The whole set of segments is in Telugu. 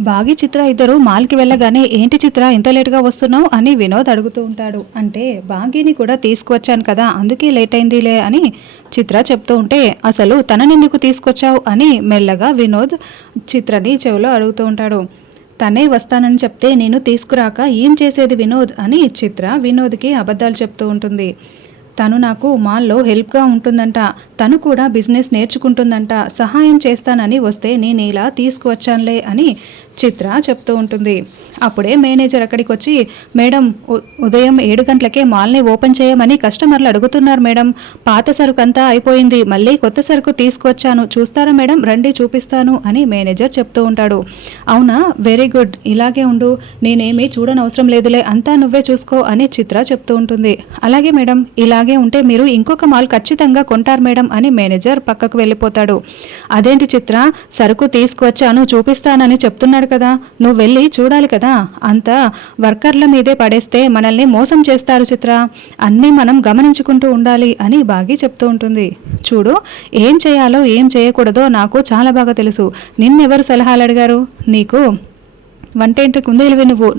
బాగి చిత్ర ఇద్దరు మాల్కి వెళ్ళగానే ఏంటి చిత్ర ఇంత లేటుగా వస్తున్నావు? అని వినోద్ అడుగుతూ ఉంటాడు. అంటే బాగిని కూడా తీసుకువచ్చాను కదా అందుకే లేట్ అయిందిలే అని చిత్ర చెప్తూ ఉంటే అసలు తననెందుకు తీసుకొచ్చావు? అని మెల్లగా వినోద్ చిత్రని చెవిలో అడుగుతూ ఉంటాడు. తనే వస్తానని చెప్తే నేను తీసుకురాక ఏం చేసేది వినోద్? అని చిత్ర వినోద్కి అబద్ధాలు చెప్తూ ఉంటుంది. తను నాకు మాల్లో హెల్ప్గా ఉంటుందంట. తను కూడా బిజినెస్ నేర్చుకుంటుందంట. సహాయం చేస్తానని వస్తే నేను ఇలా తీసుకువచ్చానులే అని చిత్ర చెప్తూ ఉంటుంది. అప్పుడే మేనేజర్ అక్కడికి వచ్చి మేడం ఉ- ఉదయం ఏడు గంటలకే మాల్ని ఓపెన్ చేయమని కస్టమర్లు అడుగుతున్నారు మేడం. పాత సరుకు అంతా అయిపోయింది. మళ్ళీ కొత్త సరుకు తీసుకొచ్చాను చూస్తారా మేడం? రండి చూపిస్తాను అని మేనేజర్ చెప్తూ ఉంటాడు. అవునా? Very good. ఇలాగే ఉండు. నేనేమీ చూడనవసరం లేదులే. అంతా నువ్వే చూసుకో అని చిత్ర చెప్తూ ఉంటుంది. అలాగే మేడం. ఇలా ఇలాగే ఉంటే మీరు ఇంకొక మాల్ ఖచ్చితంగా కొంటారు మేడం అని మేనేజర్ పక్కకు వెళ్ళిపోతాడు. అదేంటి చిత్ర? సరుకు తీసుకువచ్చాను చూపిస్తానని చెప్తున్నాడు కదా. నువ్వు వెళ్ళి చూడాలి కదా. అంతా వర్కర్ల మీదే పడేస్తే మనల్ని మోసం చేస్తారు చిత్ర. అన్నీ మనం గమనించుకుంటూ ఉండాలి అని బాగి చెప్తూ ఉంటుంది. చూడు ఏం చేయాలో ఏం చేయకూడదో నాకు చాలా బాగా తెలుసు. నిన్నెవరు సలహాలు అడిగారు? నీకు? వంటేంటి కుందేలివి నువ్వు?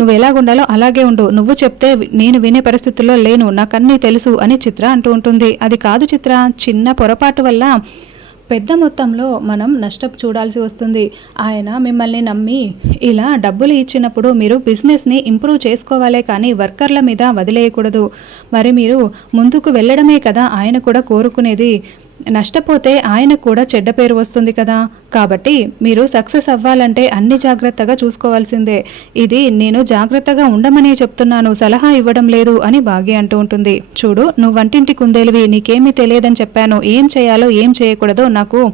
నువ్వు ఎలాగుండాలో అలాగే ఉండు. నువ్వు చెప్తే నేను వినే పరిస్థితుల్లో లేను. నాకన్నీ తెలుసు అని చిత్ర అంటూ ఉంటుంది. అది కాదు చిత్ర చిన్న పొరపాటు వల్ల పెద్ద మొత్తంలో మనం నష్టం చూడాల్సి వస్తుంది. ఆయన మిమ్మల్ని నమ్మి ఇలా డబ్బులు ఇచ్చినప్పుడు మీరు బిజినెస్ని ఇంప్రూవ్ చేసుకోవాలే కానీ వర్కర్ల మీద వదిలేయకూడదు. మరి మీరు ముందుకు వెళ్ళడమే కదా ఆయన కూడా కోరుకునేది. నష్టపోతే ఆయనకు కూడా చెడ్డ పేరు వస్తుంది కదా. కాబట్టి మీరు సక్సెస్ అవ్వాలంటే అన్ని జాగ్రత్తగా చూసుకోవాల్సిందే. ఇది నేను జాగ్రత్తగా ఉండమని చెప్తున్నాను సలహా ఇవ్వడం లేదు అని బాగి అంటూ ఉంటుంది. చూడు నువ్వు వంటింటి కుందేలివి నీకేమీ తెలియదని చెప్పాను. ఏం చేయాలో ఏం చేయకూడదో నాకు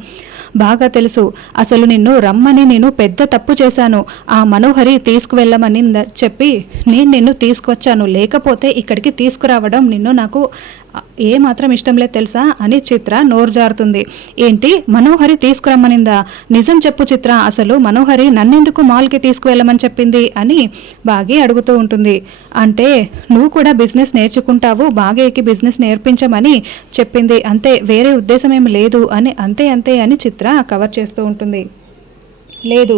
బాగా తెలుసు. అసలు నిన్ను రమ్మని నేను పెద్ద తప్పు చేశాను. ఆ మనోహరి తీసుకువెళ్ళమని చెప్పి నేను నిన్ను తీసుకొచ్చాను. లేకపోతే ఇక్కడికి తీసుకురావడం నిన్ను నాకు ఏ మాత్రం ఇష్టం లేదు తెలుసా? అని చిత్ర నోరు జారుతుంది ఏంటి? మనోహరి తీసుకురమ్మనిందా? నిజం చెప్పు చిత్ర అసలు మనోహరి నన్నెందుకు మాల్కి తీసుకువెళ్ళమని చెప్పింది? అని బాగి అడుగుతూ ఉంటుంది. అంటే నువ్వు కూడా బిజినెస్ నేర్చుకుంటావు బాగేకి బిజినెస్ నేర్పించమని చెప్పింది. అంతే వేరే ఉద్దేశం ఏమి లేదు అని అంతే అంతే అని చిత్ర కవర్ చేస్తూ ఉంటుంది. లేదు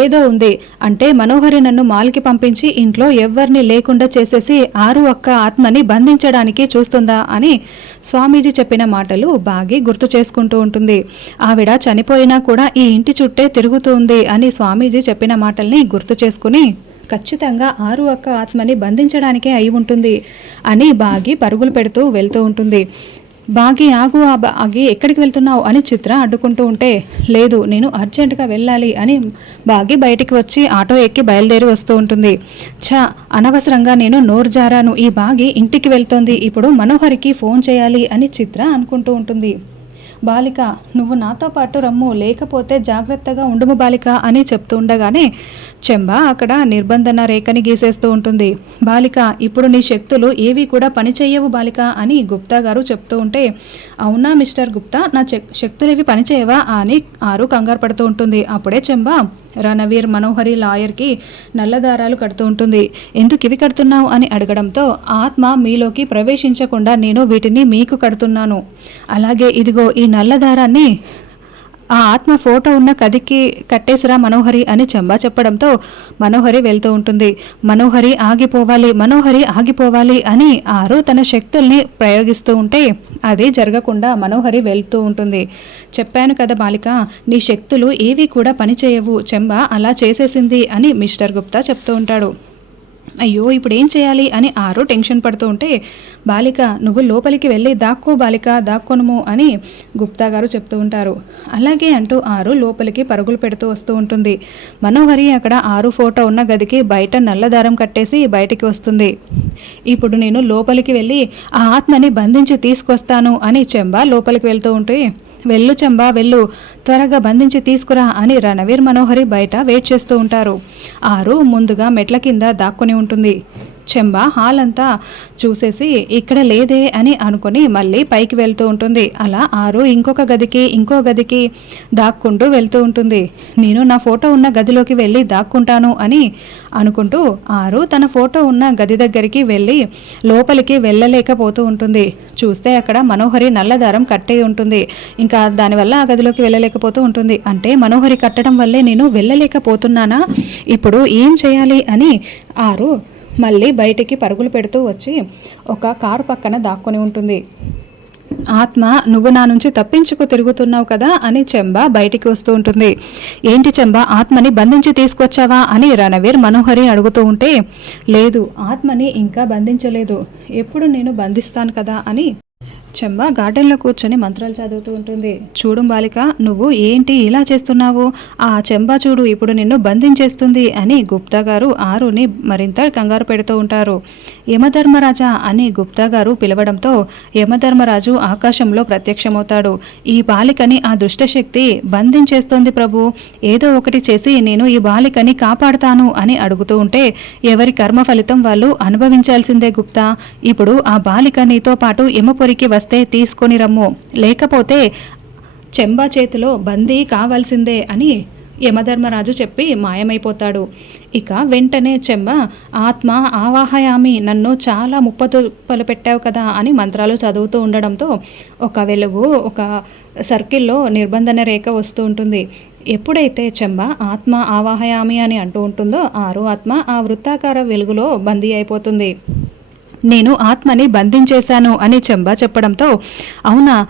ఏదో ఉంది. అంటే మనోహరి నన్ను మాల్కి పంపించి ఇంట్లో ఎవ్వరిని లేకుండా చేసేసి ఆరు ఒక్క ఆత్మని బంధించడానికి చూస్తుందా అని స్వామీజీ చెప్పిన మాటలు బాగి గుర్తు చేసుకుంటూ ఉంటుంది. ఆవిడ చనిపోయినా కూడా ఈ ఇంటి చుట్టే తిరుగుతూ ఉంది అని స్వామీజీ చెప్పిన మాటల్ని గుర్తు చేసుకుని ఖచ్చితంగా ఆరు ఒక్క ఆత్మని బంధించడానికే అయి ఉంటుంది అని బాగి పరుగులు పెడుతూ వెళ్తూ ఉంటుంది. బాగి ఆగు ఆ బాగి ఎక్కడికి వెళ్తున్నావు అని చిత్ర అడ్డుకుంటూ ఉంటే లేదు నేను అర్జెంటుగా వెళ్ళాలి అని బాగి బయటికి వచ్చి ఆటో ఎక్కి బయలుదేరి వస్తూ ఉంటుంది. ఛ అనవసరంగా నేను నోరు జారాను. ఈ బాగి ఇంటికి వెళ్తోంది. ఇప్పుడు మనోహరికి ఫోన్ చేయాలి అని చిత్ర అనుకుంటూ ఉంటుంది. బాలిక నువ్వు నాతో పాటు రమ్ము లేకపోతే జాగ్రత్తగా ఉండుము బాలిక అని చెప్తూ ఉండగానే చెంబ అక్కడ నిర్బంధన రేఖని గీసేస్తూ ఉంటుంది. బాలిక ఇప్పుడు నీ శక్తులు ఏవి కూడా పనిచేయవు బాలిక అని గుప్తా గారు చెప్తూ ఉంటే అవునా మిస్టర్ గుప్తా నా చెక్ శక్తులేవి పనిచేయవా అని ఆరు కంగారు పడుతూ ఉంటుంది. అప్పుడే చెంబ రణవీర్ మనోహరి లాయర్కి నల్లదారాలు కడుతూ ఉంటుంది. ఎందుకు ఇవి కడుతున్నావు? అని అడగడంతో ఆత్మ మీలోకి ప్రవేశించకుండా నేను వీటిని మీకు కడుతున్నాను. అలాగే ఇదిగో ఈ నల్లదారాన్ని ఆ ఆత్మ ఫోటో ఉన్న కదికి కట్టేసిరా మనోహరి అని చెంబా చెప్పడంతో మనోహరి వెళ్తూ ఉంటుంది. మనోహరి ఆగిపోవాలి మనోహరి ఆగిపోవాలి అని ఆరు తన శక్తుల్ని ప్రయోగిస్తూ ఉంటే అది జరగకుండా మనోహరి వెళ్తూ ఉంటుంది. చెప్పాను కదా బాలిక నీ శక్తులు ఏవి కూడా పనిచేయవు చెంబ అలా చేసేసింది అని మిస్టర్ గుప్తా చెప్తూ ఉంటాడు. అయ్యో ఇప్పుడు ఏం చేయాలి అని ఆరు టెన్షన్ పడుతూ ఉంటే బాలిక నువ్వు లోపలికి వెళ్ళి దాక్కో బాలిక దాక్కోనుము అని గుప్తా గారు చెప్తూ ఉంటారు. అలాగే అంటూ ఆరు లోపలికి పరుగులు పెడుతూ వస్తూ ఉంటుంది. మనోహరి అక్కడ ఆరు ఫోటో ఉన్న గదికి బయట నల్లదారం కట్టేసి బయటికి వస్తుంది. ఇప్పుడు నేను లోపలికి వెళ్ళి ఆ ఆత్మని బంధించి తీసుకొస్తాను అని చెంబా లోపలికి వెళ్తూ ఉంటే వెళ్ళు చెంబా వెళ్ళు. త్వరగా బంధించి తీసుకురా అని రణవీర్ మనోహరి బయట వెయిట్ చేస్తూ ఉంటారు. ఆరు ముందుగా మెట్ల కింద దాక్కుని ఉంటుంది. చెంబ హాల్ అంతా చూసేసి ఇక్కడ లేదే అని అనుకుని మళ్ళీ పైకి వెళ్తూ ఉంటుంది. అలా ఆరు ఇంకొక గదికి ఇంకో గదికి దాక్కుంటూ వెళ్తూ ఉంటుంది. నేను నా ఫోటో ఉన్న గదిలోకి వెళ్ళి దాక్కుంటాను అని అనుకుంటూ ఆరు తన ఫోటో ఉన్న గది దగ్గరికి వెళ్ళి లోపలికి వెళ్ళలేకపోతూ ఉంటుంది. చూస్తే అక్కడ మనోహరి నల్లదారం కట్టే ఉంటుంది. ఇంకా దానివల్ల ఆ గదిలోకి వెళ్ళలేకపోతూ ఉంటుంది. అంటే మనోహరి కట్టడం వల్లే నేను వెళ్ళలేకపోతున్నానా? ఇప్పుడు ఏం చేయాలి అని ఆరు మళ్ళీ బయటికి పరుగులు పెడుతూ వచ్చి ఒక కారు పక్కన దాక్కుని ఉంటుంది. ఆత్మ నువ్వు నా నుంచి తప్పించుకు తిరుగుతున్నావు కదా అని చెంబ బయటికి వస్తూ ఉంటుంది. ఏంటి చెంబ ఆత్మని బంధించి తీసుకొచ్చావా? అని రణవీర్ మనోహరి అడుగుతూ ఉంటే లేదు ఆత్మని ఇంకా బంధించలేదు. ఎప్పుడు నేను బంధిస్తాను కదా అని చెంబ గార్డెన్లో కూర్చొని మంత్రాలు చదువుతూ ఉంటుంది. చూడు బాలిక నువ్వు ఏంటి ఇలా చేస్తున్నావు? ఆ చెంబ చూడు ఇప్పుడు నిన్ను బంధించేస్తుంది అని గుప్తా గారు ఆరుని మరింత కంగారు పెడుతూ ఉంటారు. యమధర్మరాజా అని గుప్తా గారు పిలవడంతో యమధర్మరాజు ఆకాశంలో ప్రత్యక్షమవుతాడు. ఈ బాలికని ఆ దుష్టశక్తి బంధించేస్తోంది ప్రభు. ఏదో ఒకటి చేసి నేను ఈ బాలికని కాపాడుతాను అని అడుగుతూ ఉంటే ఎవరి కర్మ ఫలితం వాళ్ళు అనుభవించాల్సిందే గుప్తా. ఇప్పుడు ఆ బాలిక నీతో పాటు యమపురికి వస్తే తీసుకొని రమ్ము. లేకపోతే చెంబా చేతిలో బందీ కావాల్సిందే అని యమధర్మరాజు చెప్పి మాయమైపోతాడు. ఇక వెంటనే చెంబ ఆత్మ ఆవాహయామి నన్ను చాలా ముప్పతుప్పలు పెట్టావు కదా అని మంత్రాలు చదువుతూ ఉండడంతో ఒక వెలుగు ఒక సర్కిల్లో నిర్బంధన రేఖ వస్తూ ఉంటుంది. ఎప్పుడైతే చెంబ ఆత్మ ఆవాహయామి అని అంటూ ఉంటుందో ఆరు ఆత్మ ఆ వృత్తాకార వెలుగులో బందీ అయిపోతుంది. నేను ఆత్మని బంధించేశాను అని చెంబా చెప్పడంతో అవునా?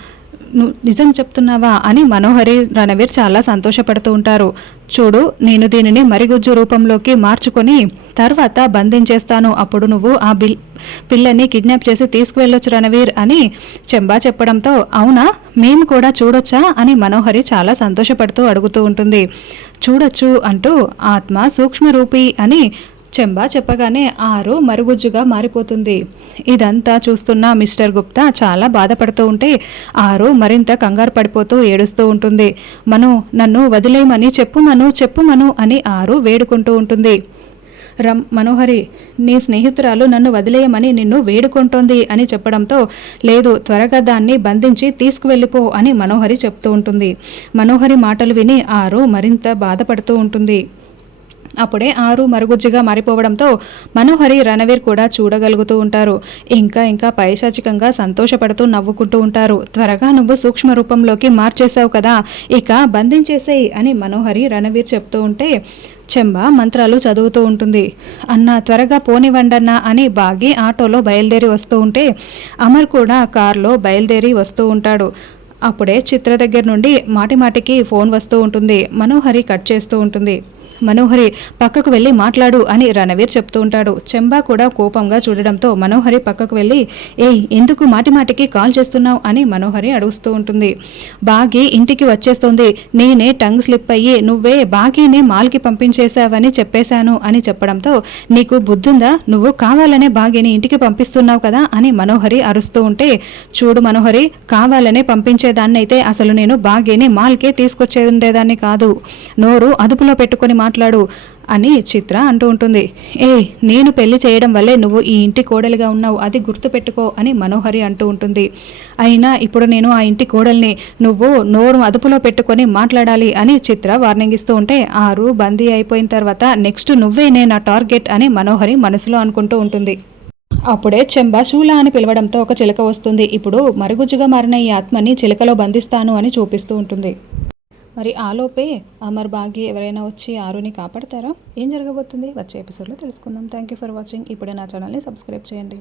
నువ్వు నిజం చెప్తున్నావా? అని మనోహరి రణవీర్ చాలా సంతోషపడుతూ ఉంటారు. చూడు నేను దీనిని మరిగుజ్జు రూపంలోకి మార్చుకొని తర్వాత బంధించేస్తాను. అప్పుడు నువ్వు ఆ బిల్ పిల్లని కిడ్నాప్ చేసి తీసుకువెళ్ళొచ్చు రణవీర్ అని చెంబా చెప్పడంతో అవునా? మేము కూడా చూడొచ్చా? అని మనోహరి చాలా సంతోషపడుతూ అడుగుతూ ఉంటుంది. చూడొచ్చు అంటూ ఆత్మ సూక్ష్మరూపి అని చెంబా చెప్పగానే ఆరు మరుగుజ్జుగా మారిపోతుంది. ఇదంతా చూస్తున్న మిస్టర్ గుప్తా చాలా బాధపడుతూ ఉంటే ఆరు మరింత కంగారు పడిపోతూ ఏడుస్తూ ఉంటుంది. మను నన్ను వదిలేయమని చెప్పు మను చెప్పు మను అని ఆరు వేడుకుంటూ ఉంటుంది. రమ్ మనోహరి నీ స్నేహితురాలు నన్ను వదిలేయమని నిన్ను వేడుకుంటోంది అని చెప్పడంతో లేదు త్వరగా దాన్ని బంధించి తీసుకువెళ్ళిపో అని మనోహరి చెప్తూ ఉంటుంది. మనోహరి మాటలు విని ఆరు మరింత బాధపడుతూ ఉంటుంది. అప్పుడే ఆరు మరుగుజ్జుగా మారిపోవడంతో మనోహరి రణవీర్ కూడా చూడగలుగుతూ ఉంటారు. ఇంకా ఇంకా పైశాచికంగా సంతోషపడుతూ నవ్వుకుంటూ ఉంటారు. త్వరగా నువ్వు సూక్ష్మ రూపంలోకి మార్చేశావు కదా ఇక బంధించేసేయి అని మనోహరి రణవీర్ చెప్తూ ఉంటే చెంబ మంత్రాలు చదువుతూ ఉంటుంది. అన్న త్వరగా పోనివ్వండన్నా అని బాగి ఆటోలో బయలుదేరి వస్తూ ఉంటే అమర్ కూడా కారులో బయలుదేరి వస్తూ ఉంటాడు. అప్పుడే చిత్ర దగ్గర నుండి మాటిమాటికి ఫోన్ వస్తూ ఉంటుంది. మనోహరి కట్ చేస్తూ ఉంటుంది. మనోహరి పక్కకు వెళ్ళి మాట్లాడు అని రణవీర్ చెప్తూ ఉంటాడు. చెంబా కూడా కోపంగా చూడడంతో మనోహరి పక్కకు వెళ్ళి ఏయ్ ఎందుకు మాటి మాటికి కాల్ చేస్తున్నావు? అని మనోహరి అడుగుతూ ఉంటుంది. బాగి ఇంటికి వచ్చేస్తుంది. నేనే టంగ్ స్లిప్ అయ్యి నువ్వే బాగీని మాల్కి పంపించేశావని చెప్పేశాను అని చెప్పడంతో నీకు బుద్ధుందా? నువ్వు కావాలనే బాగిని ఇంటికి పంపిస్తున్నావు కదా అని మనోహరి అరుస్తూ ఉంటే చూడు మనోహరి కావాలనే పంపించేదాన్నైతే అసలు నేను బాగీని మాల్కే తీసుకొచ్చేది ఉండేదాన్ని కాదు. నోరు అదుపులో పెట్టుకొని మాట్లాడు అని చిత్ర అంటూ ఉంటుంది. ఏ నేను పెళ్ళి చేయడం వల్లే నువ్వు ఈ ఇంటి కోడలిగా ఉన్నావు. అది గుర్తుపెట్టుకో అని మనోహరి అంటూ ఉంటుంది. అయినా ఇప్పుడు నేను ఆ ఇంటి కోడల్ని నువ్వు నోరు అదుపులో పెట్టుకొని మాట్లాడాలి అని చిత్ర వార్నింగ్ ఇస్తూ ఉంటే ఆరు బందీ అయిపోయిన తర్వాత నెక్స్ట్ నువ్వే నేను నా టార్గెట్ అని మనోహరి మనసులో అనుకుంటూ ఉంటుంది. అప్పుడే చెంబ శూల అని పిలవడంతో ఒక చిలక వస్తుంది. ఇప్పుడు మరుగుజ్జుగా మారిన ఈ ఆత్మని చిలకలో బంధిస్తాను అని చూపిస్తూ ఉంటుంది. మరి ఆలోపే అమర్ బాగి ఎవరైనా వచ్చి ఆరుని కాపాడతారా? ఏం జరగబోతుంది? వచ్చే ఎపిసోడ్లో తెలుసుకుందాం. థ్యాంక్ యూ ఫర్ వాచింగ్ ఇప్పుడే నా ఛానల్ని సబ్స్క్రైబ్ చేయండి.